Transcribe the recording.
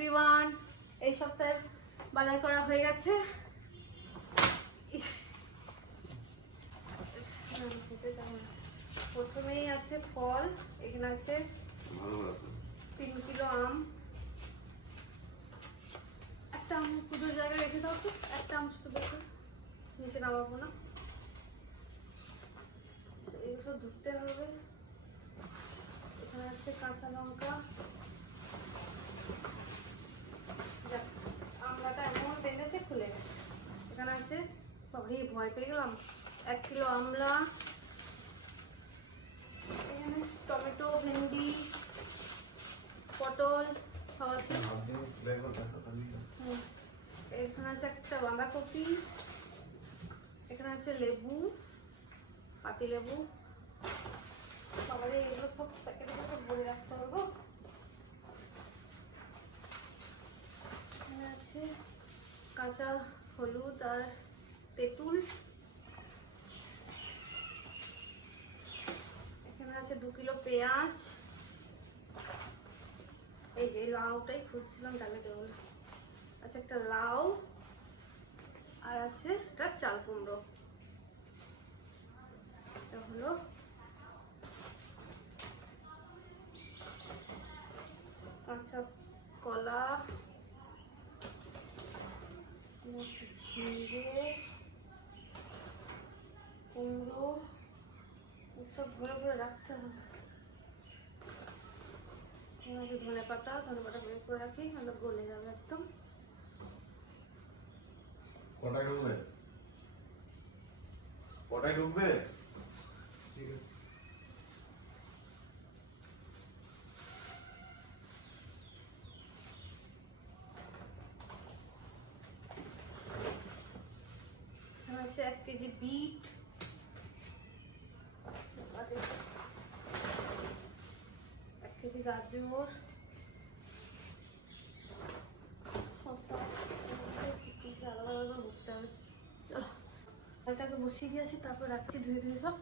Everyone, এই সপ্তাহে বাজার করা হয়ে গেছে। প্রথমেই আছে ফল, এখানে আছে 3 কিলো আম। একটা আম পুজোর জায়গায় রেখে দাও তো, একটা আম শুধু দেখো, নিচে নামাবো না। এগুলো সব ধুতে হবে। এখানে আছে কাঁচা লঙ্কা। আমলাটা এমন বেঁধেছে খুলে গেছে। এখানে আছে, বাবারে ভয় পেয়ে গেলাম, 1 কিলো আমলা। এখানে টমেটো, ভেন্ডি, পটল সব আছে। এখানে আছে একটা বাঁধাকপি। এখানে আছে লেবু, পাতি লেবু। বাবারে এগুলো সব প্যাকেটে করে ভরে রাখতে হবে গো। এখানে আছে কাঁচা হলুদ আর তেঁতুল। এখানে আছে 2 কিলো পেঁয়াজ। এই যে লাউটাই খুঁজছিলাম, ডালে দেবো। আচ্ছা, একটা লাউ আর আছে একটা চাল কুমড়ো। এটা হলো কাঁচা কলা, ঝিঙে, কুমড়ো, এসব ভরে ভরে রাখতে হবে। ধনে পাতা বের করে রাখি, নাহলে গলে যাবে একদম। কটায় ঢুকবে? কটায় ঢুকবে? ঠিক আছে। এখানে আছে 1 কেজি বিট, 1 কেজি গাজর, শসা। আলাদা আলাদা বুঝতে হবে। চলো, এটাকে বসিয়ে দিয়ে আসি, তারপর রাখছি ধুয়ে ধুয়ে সব।